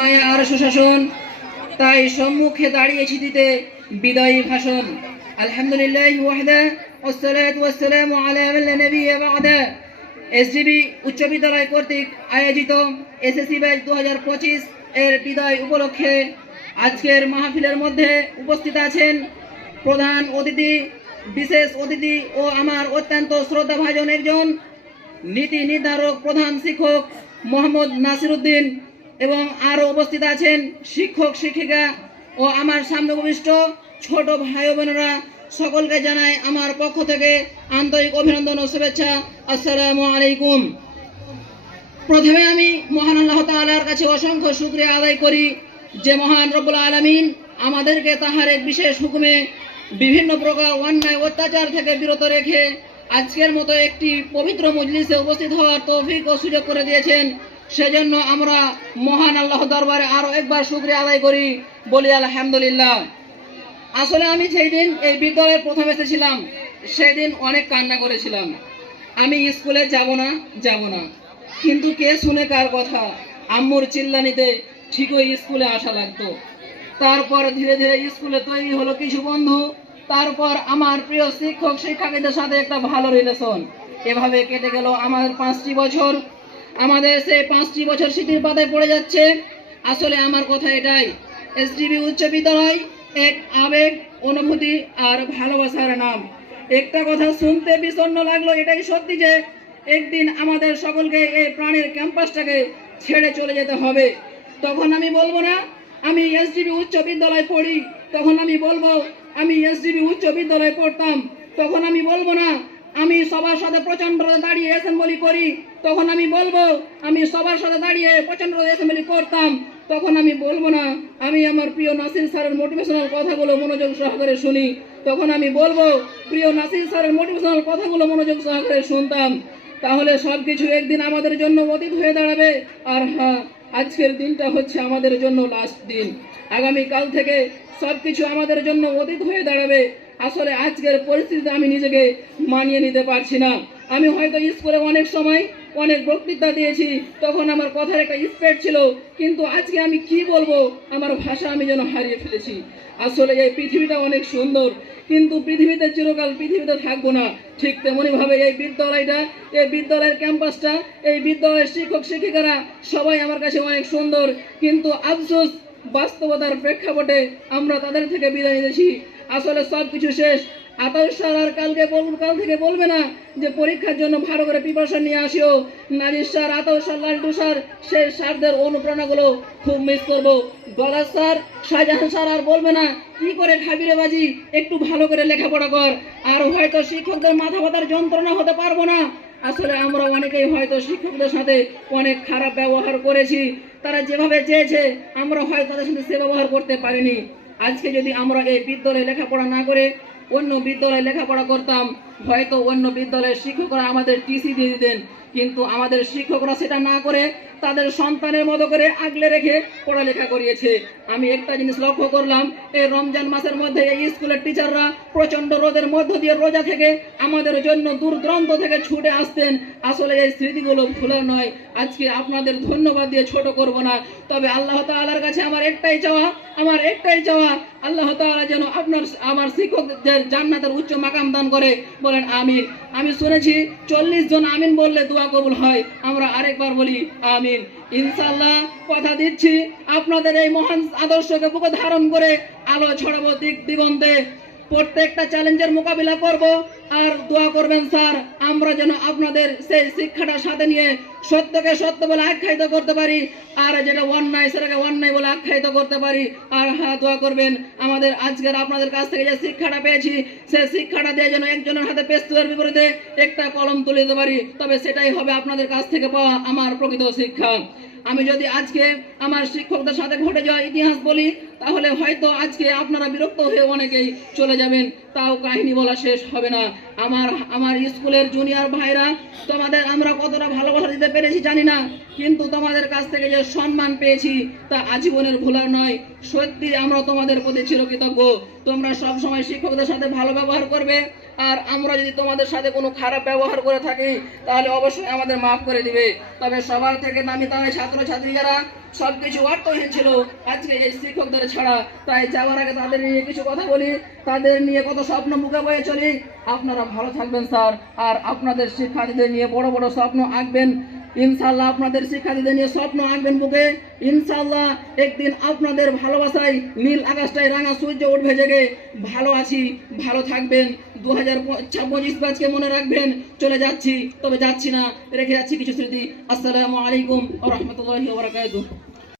মায়া আর সুশাসন তাই সম্মুখে দাঁড়িয়েছি দিতে বিদায়ী ভাষণ আলহামদুলিল্লাহ ওয়াহদা والصلاة والسلام على من لا نبي بعده এসডিবি উচ্চ বিদ্যালয় কর্তৃক আয়োজিত এসএসসি ব্যাচ দু এর বিদায় উপলক্ষে আজকের মাহফিলের মধ্যে উপস্থিত আছেন প্রধান অতিথি বিশেষ অতিথি ও আমার অত্যন্ত শ্রদ্ধাভাজন একজন নীতি নির্ধারক প্রধান শিক্ষক মোহাম্মদ নাসিরুদ্দিন এবং আরও উপস্থিত আছেন শিক্ষক, শিক্ষিকা ও আমার সামনে উপবিষ্ট ছোট ভাই বোনেরা। সকলকে জানাই আমার পক্ষ থেকে আন্তরিক অভিনন্দন ও শুভেচ্ছা। আসসালামু আলাইকুম। প্রথমে আমি মহান আল্লাহ তাআলার কাছে অসংখ্য শুক্রিয়া আদায় করি যে মহান রব্বুল আলামিন আমাদেরকে তাহার এক বিশেষ হুকুমে বিভিন্ন প্রকার অন্যায়, অত্যাচার থেকে বিরত রেখে আজকের মতো একটি পবিত্র মজলিসে উপস্থিত হওয়ার তৌফিক ও সুযোগ করে দিয়েছেন। সেজন্য আমরা মহান আল্লাহ দরবারে আরও একবার শুক্রিয়া আদায় করি, বলি আলহামদুলিল্লাহ। আসলে আমি সেই দিন এই বিদ্যালয়ের প্রথম এসেছিলাম সেই দিন অনেক কান্না করেছিলাম। আমি স্কুলে যাব না যাব না। কিন্তু কে শুনে কার কথা? আম্মুর চিল্লানিতে ঠিকই স্কুলে আসা লাগতো। তারপর ধীরে ধীরে স্কুলে তৈরি হলো কিছু বন্ধু। তারপর আমার প্রিয় শিক্ষক শিক্ষার্থীদের সাথে একটা ভালো রিলেশন এভাবে কেটে গেল আমাদের পাঁচটি বছর। আমাদের সেই পাঁচটি বছর স্মৃতির পাতায় পড়ে যাচ্ছে। আসলে আমার কথা এটাই। এসডিবি উচ্চ বিদ্যালয়, এক আবেগ, অনুভূতি আর ভালোবাসার নাম। একটা কথা শুনতে বিষণ্ণ লাগল, এটাই সত্যি যে একদিন আমাদের সকলকে এই প্রাণের ক্যাম্পাসটাকে ছেড়ে চলে যেতে হবে। তখন আমি বলব না, আমি এসডিবি উচ্চ বিদ্যালয়ে পড়ি, তখন আমি বলব, আমি এসডিবি উচ্চ বিদ্যালয়ে পড়তাম। তখন আমি বলব না আমি সবার সাথে প্রচণ্ড দাঁড়িয়ে অ্যাসেম্বলি করি, তখন আমি বলব, আমি সবার সাথে দাঁড়িয়ে প্রচণ্ড অ্যাসেম্বলি করতাম, তখন আমি বলব না, আমি আমার প্রিয় নাসির স্যারের মোটিভেশনাল কথাগুলো মনোযোগ সহকারে শুনি, তখন আমি বলব, প্রিয় নাসির স্যারের মোটিভেশনাল কথাগুলো মনোযোগ সহকারে শুনতাম, তাহলে সব কিছু একদিন আমাদের জন্য অতীত হয়ে দাঁড়াবে, আর হ্যাঁ আজকের দিনটা হচ্ছে আমাদের জন্য লাস্ট দিন। আগামী কাল থেকে সব কিছু আমাদের জন্য অতীত হয়ে দাঁড়াবে আসলে আজকের পরিস্থিতিতে আমি নিজেকে মানিয়ে নিতে পারছি না। আমি হয়তো স্কুলে অনেক সময় অনেক বক্তৃতা দিয়েছি, তখন আমার কথার একটা স্পেড ছিল, কিন্তু আজকে আমি কি বলব, আমার ভাষা আমি যেন হারিয়ে ফেলেছি। আসলে এই পৃথিবীটা অনেক সুন্দর, কিন্তু পৃথিবীতে চিরকাল পৃথিবীতে থাকব না। ঠিক তেমনি ভাবে এই বিদ্যালয়টা, এই বিদ্যালয়ের ক্যাম্পাসটা, এই বিদ্যালয়ের শিক্ষক, শিক্ষিকারা সবাই আমার কাছে অনেক সুন্দর, কিন্তু আফসোস বাস্তবতার প্রেক্ষাপটে আমরা তাদের থেকে বিদায় নিয়েছি। আসলে সব কিছু শেষ। আতাউর স্যার আর কালকে বলব কাল থেকে বলবে না যে পরীক্ষার জন্য ভালো করে প্রিপারেশন নিয়ে আসিও। Nazir sir Ataur sir Laltu sir সেই স্যারদের অনুপ্রেরণাগুলো খুব মিস করব। গলা স্যার, শাহজাহান স্যার আর বলবে না, কি করে খাবিরে বাজি? একটু ভালো করে লেখাপড়া কর। আর হয়তো শিক্ষকদের মাথা ব্যথার যন্ত্রণা হতে পারব না। আসলে আমরা অনেকেই হয়তো শিক্ষকদের সাথে অনেক খারাপ ব্যবহার করেছি। তারা যেভাবে চেয়েছে, আমরা হয়তো তাদের সাথে সে ব্যবহার করতে পারিনি। আজকে যদি আমরা এই বিদ্যালয়ে লেখাপড়া না করে অন্য বিদ্যালয়ে লেখাপড়া করতাম, হয়তো অন্য বিদ্যালয়ের শিক্ষকরা আমাদের টিসি দিয়ে দিতেন। কিন্তু আমাদের শিক্ষকরা সেটা না করে তাদের সন্তানের মতো করে আগলে রেখে পড়ালেখা করিয়েছে। আমি একটা জিনিস লক্ষ্য করলাম, এই রমজান মাসের মধ্যে এই স্কুলের টিচাররা প্রচণ্ড রোদের মধ্য দিয়ে রোজা থেকে আমাদের জন্য দূর থেকে ছুটে আসতেন। আসলে এই স্মৃতিগুলো ভুলার নয় আজকে আপনাদের ধন্যবাদ দিয়ে ছোট করব না। তবে আল্লাহ তাআলার কাছে আমার একটাই চাওয়া, আমার একটাই চাওয়া, আল্লাহ তাআলা যেন আপনার, আমার শিক্ষকদের জান্নাতের উচ্চ মাকাম দান করে। বলেন, আমিন। আমি শুনেছি চল্লিশ জন আমিন বললে দোয়া কবুল হয়। আমরা আরেকবার বলি, আমিন। ইনশাল্লাহ কথা দিচ্ছি আপনাদের এই মহান আদর্শকে বুকে ধারণ করে আলো ছড়াবো দিক দিগন্তে। প্রত্যেকটা চ্যালেঞ্জের মোকাবিলা করব। আর দোয়া করবেন, স্যার, আমরা যেন আপনাদের সেই শিক্ষাটা সাথে নিয়ে সত্যকে সত্য বলে আখ্যায়িত করতে পারি, আর যেটা অন্যায় সেটাকে অন্যায় বলে আখ্যায়িত করতে পারি। আর হ্যাঁ দোয়া করবেন, আমাদের আজকের আপনাদের কাছ থেকে যে শিক্ষাটা পেয়েছি, সেই শিক্ষাটা দিয়ে যেন একজনের হাতে পেস্তুয়ের বিপরীতে একটা কলম তুলে দিতে পারি। তবে সেটাই হবে আপনাদের কাছ থেকে পাওয়া আমার প্রকৃত শিক্ষা। আমি যদি আজকে আমার শিক্ষকদের সাথে ঘটে যাওয়া ইতিহাস বলি, তাহলে হয়তো আজকে আপনারা বিরক্ত হয়ে অনেকেই চলে যাবেন। তাও কাহিনী বলা শেষ হবে না। আমার আমার স্কুলের জুনিয়র ভাইরা, তোমাদের আমরা কতটা ভালোবাসা দিতে পেরেছি জানি না, কিন্তু তোমাদের কাছ থেকে যে সম্মান পেয়েছি তা আজীবনের ভোলার নয়। সত্যি আমরা তোমাদের প্রতি চিরকৃতজ্ঞ। তোমরা সব সময় শিক্ষকদের সাথে ভালো ব্যবহার করবে, আর আমরা যদি তোমাদের সাথে কোনো খারাপ ব্যবহার করে থাকি, তাহলে অবশ্যই আমাদের মাফ করে দিবে। তবে সবার থেকে দামি দামি ছাত্রছাত্রী যারা সব কিছু অর্থহীন ছিল। আজকে এই শিক্ষকদের ছাড়া তাই যাওয়ার আগে তাদের নিয়ে কিছু কথা বলি। তাদের নিয়ে কত স্বপ্ন মুখে বয়ে চলি। আপনারা ভালো থাকবেন, স্যার। আর আপনাদের শিক্ষার্থীদের নিয়ে বড় বড় স্বপ্ন আঁকবেন। ইনশাল্লাহ আপনাদের শিক্ষার্থীদের নিয়ে স্বপ্ন আঁকবেন বুকে। ইনশাল্লাহ একদিন আপনাদের ভালোবাসায় নীল আকাশটায় রাঙা সূর্য উঠবে জেগে। ভালো আছি, ভালো থাকবেন। দু হাজার ছাব্বিশ ব্যাচকে মনে রাখবেন, চলে যাচ্ছি, তবে যাচ্ছি না, রেখে যাচ্ছি কিছু স্মৃতি। আসসালামু আলাইকুম রহমতুল্লাহ ওবরাকাতুহ